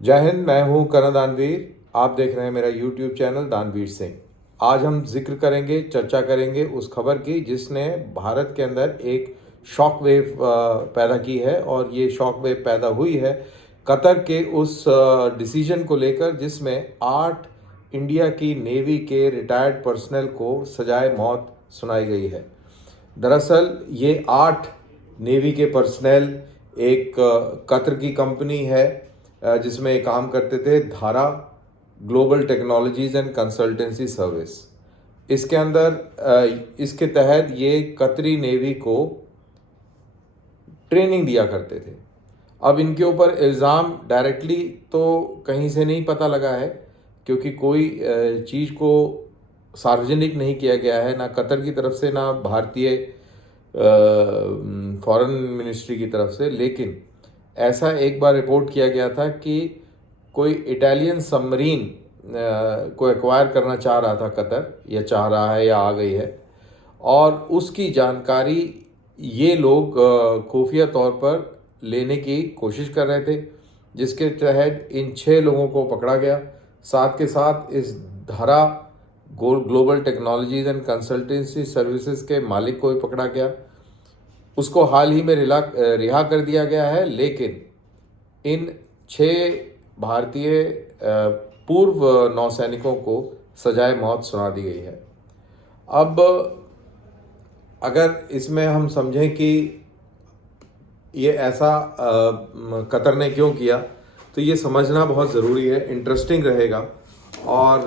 जय हिंद। मैं हूं करण दानवीर। आप देख रहे हैं मेरा यूट्यूब चैनल दानवीर सिंह। आज हम जिक्र करेंगे, चर्चा करेंगे उस खबर की जिसने भारत के अंदर एक शॉक वेव पैदा की है। और ये शॉक वेव पैदा हुई है कतर के उस डिसीजन को लेकर जिसमें 8 इंडिया की नेवी के रिटायर्ड पर्सनल को सजाए मौत सुनाई गई है। दरअसल ये 8 नेवी के पर्सनल एक कतर की कंपनी है जिसमें ये काम करते थे, धारा global technologies and consultancy service. इसके अंदर इसके तहत ये कतरी नेवी को ट्रेनिंग दिया करते थे। अब इनके ऊपर इल्ज़ाम डायरेक्टली तो कहीं से नहीं पता लगा है, क्योंकि कोई चीज़ को सार्वजनिक नहीं किया गया है, ना कतर की तरफ से ना भारतीय फॉरेन मिनिस्ट्री की तरफ से। लेकिन ऐसा एक बार रिपोर्ट किया गया था कि कोई इटालियन सबमरीन को एक्वायर करना चाह रहा था कतर, या चाह रहा है या आ गई है, और उसकी जानकारी ये लोग खुफिया तौर पर लेने की कोशिश कर रहे थे, जिसके तहत इन 6 लोगों को पकड़ा गया। साथ के साथ इस धारा global technologies and consultancy services के मालिक को भी पकड़ा गया। उसको हाल ही में रिहा कर दिया गया है। लेकिन इन 6 भारतीय पूर्व नौसैनिकों को सजाए मौत सुना दी गई है। अब अगर इसमें हम समझें कि ये ऐसा कतर ने क्यों किया, तो ये समझना बहुत ज़रूरी है, इंटरेस्टिंग रहेगा। और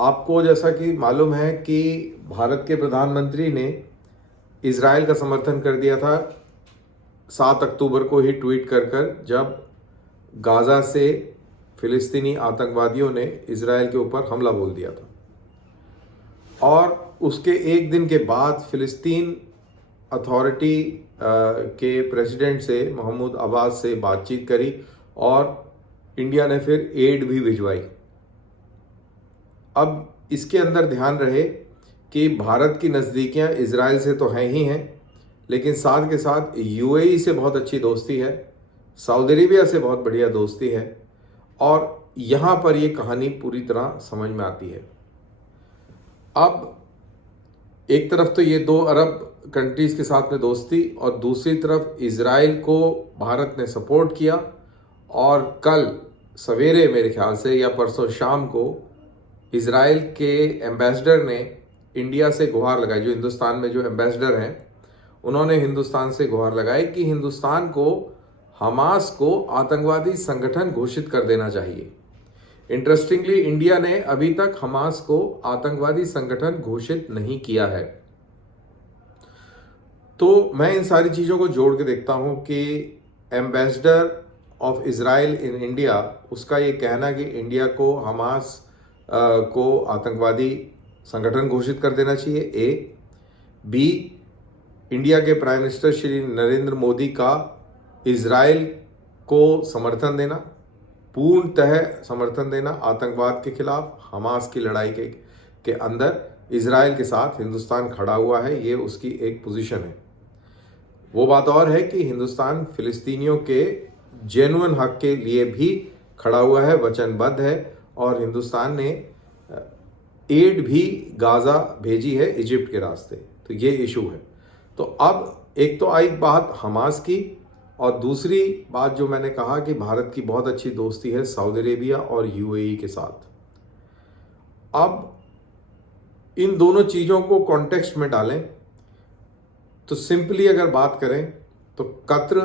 आपको जैसा कि मालूम है कि भारत के प्रधानमंत्री ने इज़राइल का समर्थन कर दिया था 7 अक्टूबर को ही ट्वीट कर जब गाज़ा से फ़िलिस्तीनी आतंकवादियों ने इज़राइल के ऊपर हमला बोल दिया था। और उसके एक दिन के बाद फ़िलिस्तीन अथॉरिटी के प्रेसिडेंट से महमूद अब्बास से बातचीत करी और इंडिया ने फिर एड भी भिजवाई। अब इसके अंदर ध्यान रहे कि भारत की नज़दीकियां इज़राइल से तो हैं ही हैं, लेकिन साथ के साथ यूएई से बहुत अच्छी दोस्ती है, सऊदी अरेबिया से बहुत बढ़िया दोस्ती है। और यहाँ पर ये कहानी पूरी तरह समझ में आती है। अब एक तरफ तो ये 2 अरब कंट्रीज़ के साथ में दोस्ती, और दूसरी तरफ इज़राइल को भारत ने सपोर्ट किया। और कल सवेरे मेरे ख्याल से या परसों शाम को इज़राइल के एम्बेसडर ने इंडिया से गुहार लगाई, जो हिंदुस्तान में जो एम्बेसडर हैं उन्होंने हिंदुस्तान से गुहार लगाई कि हिंदुस्तान को हमास को आतंकवादी संगठन घोषित कर देना चाहिए। इंटरेस्टिंगली इंडिया ने अभी तक हमास को आतंकवादी संगठन घोषित नहीं किया है। तो मैं इन सारी चीज़ों को जोड़ के देखता हूं कि ambassador of Israel in India, उसका ये कहना कि इंडिया को हमास को आतंकवादी संगठन घोषित कर देना चाहिए, ए। बी, इंडिया के प्राइम मिनिस्टर श्री नरेंद्र मोदी का इज़राइल को समर्थन देना, पूर्णतः समर्थन देना आतंकवाद के खिलाफ, हमास की लड़ाई के अंदर इज़राइल के साथ हिंदुस्तान खड़ा हुआ है, ये उसकी एक पोजीशन है। वो बात और है कि हिंदुस्तान फिलिस्तीनियों के जेन्युइन हक के लिए भी खड़ा हुआ है, वचनबद्ध है। और हिंदुस्तान ने एड भी गाज़ा भेजी है इजिप्ट के रास्ते। तो ये इशू है। तो अब एक तो आई बात हमास की, और दूसरी बात जो मैंने कहा कि भारत की बहुत अच्छी दोस्ती है सऊदी अरेबिया और यूएई के साथ। अब इन दोनों चीज़ों को कॉन्टेक्स्ट में डालें तो सिंपली अगर बात करें तो कतर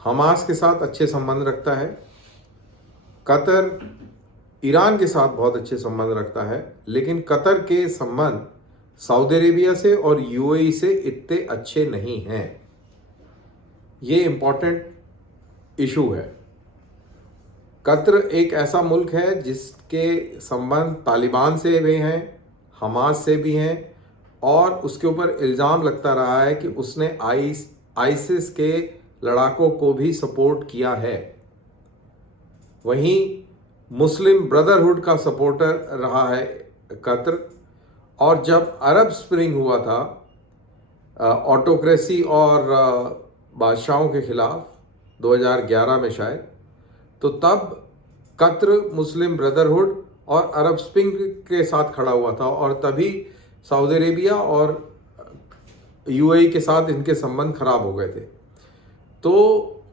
हमास के साथ अच्छे संबंध रखता है, कतर ईरान के साथ बहुत अच्छे संबंध रखता है, लेकिन कतर के संबंध सऊदी अरेबिया से और यूएई से इतने अच्छे नहीं हैं। ये इम्पॉर्टेंट इशू है। कतर एक ऐसा मुल्क है जिसके संबंध तालिबान से भी हैं, हमास से भी हैं, और उसके ऊपर इल्ज़ाम लगता रहा है कि उसने आईसिस के लड़ाकों को भी सपोर्ट किया है। वहीं मुस्लिम ब्रदरहुड का सपोर्टर रहा है कतर। और जब अरब स्प्रिंग हुआ था ऑटोक्रेसी और बादशाहों के खिलाफ, 2011 में शायद, तो तब कतर मुस्लिम ब्रदरहुड और अरब स्प्रिंग के साथ खड़ा हुआ था, और तभी सऊदी अरेबिया और यूएई के साथ इनके संबंध खराब हो गए थे। तो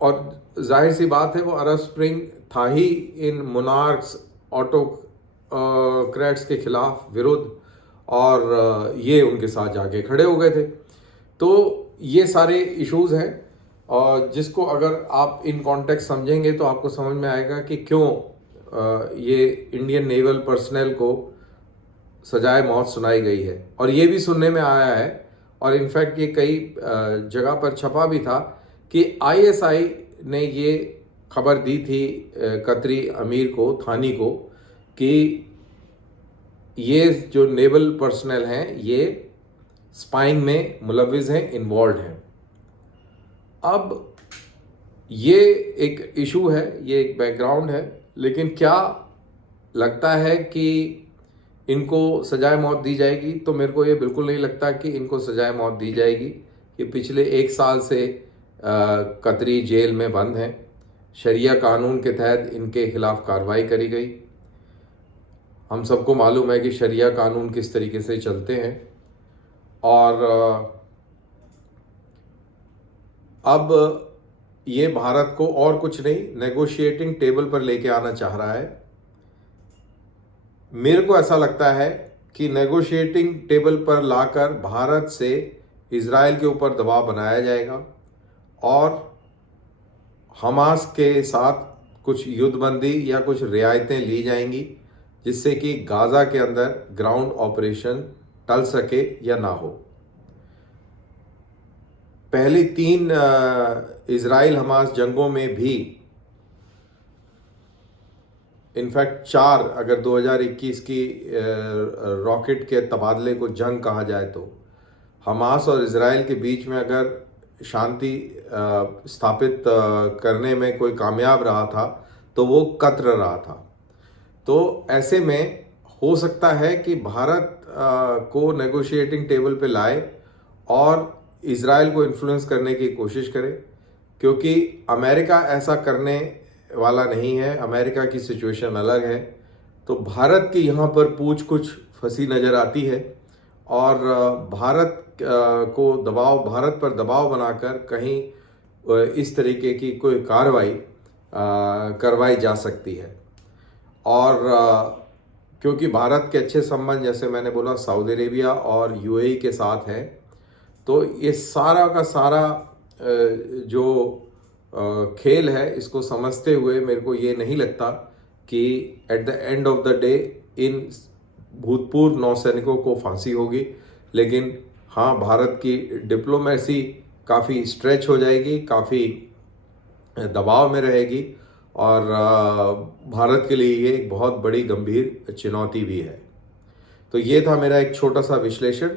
और जाहिर सी बात है वो अरब स्प्रिंग था ही इन मोनार्क्स, ऑटोक्रेट्स के खिलाफ विरुद्ध, और ये उनके साथ जाके खड़े हो गए थे। तो ये सारे इश्यूज हैं, और जिसको अगर आप इन कॉन्टेक्स्ट समझेंगे तो आपको समझ में आएगा कि क्यों ये इंडियन नेवल पर्सनल को सजाए मौत सुनाई गई है। और ये भी सुनने में आया है, और इनफैक्ट ये कई जगह पर छपा भी था कि आईएसआई ने ये खबर दी थी कतरी अमीर को, थानी को, कि ये जो नेवल पर्सनल हैं ये स्पाइंग में मुलविस हैं, इन्वॉल्व हैं। अब ये एक इशू है, ये एक बैकग्राउंड है, लेकिन क्या लगता है कि इनको सजाए मौत दी जाएगी? तो मेरे को ये बिल्कुल नहीं लगता कि इनको सजाए मौत दी जाएगी। कि पिछले 1 साल से कतरी जेल में बंद हैं, शरिया कानून के तहत इनके खिलाफ कार्रवाई करी गई। हम सबको मालूम है कि शरिया कानून किस तरीके से चलते हैं, और अब ये भारत को और कुछ नहीं, नेगोशिएटिंग टेबल पर लेके आना चाह रहा है। मेरे को ऐसा लगता है कि नेगोशिएटिंग टेबल पर लाकर भारत से इजराइल के ऊपर दबाव बनाया जाएगा, और हमास के साथ कुछ युद्धबंदी या कुछ रियायतें ली जाएंगी, जिससे कि गाज़ा के अंदर ग्राउंड ऑपरेशन टल सके या ना हो। पहली 3 इजराइल हमास जंगों में भी, इनफैक्ट 4 अगर 2021 की रॉकेट के तबादले को जंग कहा जाए, तो हमास और इजराइल के बीच में अगर शांति स्थापित करने में कोई कामयाब रहा था तो वो कतर रहा था। तो ऐसे में हो सकता है कि भारत को नेगोशिएटिंग टेबल पे लाए और इजराइल को इन्फ्लुएंस करने की कोशिश करे, क्योंकि अमेरिका ऐसा करने वाला नहीं है। अमेरिका की सिचुएशन अलग है। तो भारत की यहाँ पर पूछ कुछ फंसी नज़र आती है, और भारत पर दबाव बनाकर कहीं इस तरीके की कोई कार्रवाई करवाई जा सकती है। और क्योंकि भारत के अच्छे संबंध, जैसे मैंने बोला, सऊदी अरेबिया और यूएई के साथ हैं, तो ये सारा का सारा जो खेल है, इसको समझते हुए मेरे को ये नहीं लगता कि at the end of the day in भूतपूर्व नौसैनिकों को फांसी होगी। लेकिन हाँ, भारत की डिप्लोमेसी काफ़ी स्ट्रेच हो जाएगी, काफ़ी दबाव में रहेगी, और भारत के लिए ये एक बहुत बड़ी गंभीर चुनौती भी है। तो ये था मेरा एक छोटा सा विश्लेषण।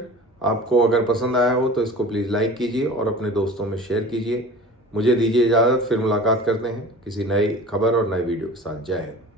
आपको अगर पसंद आया हो तो इसको प्लीज़ लाइक कीजिए और अपने दोस्तों में शेयर कीजिए। मुझे दीजिए इजाज़त, फिर मुलाकात करते हैं किसी नई खबर और नए वीडियो के साथ। जय हिंद।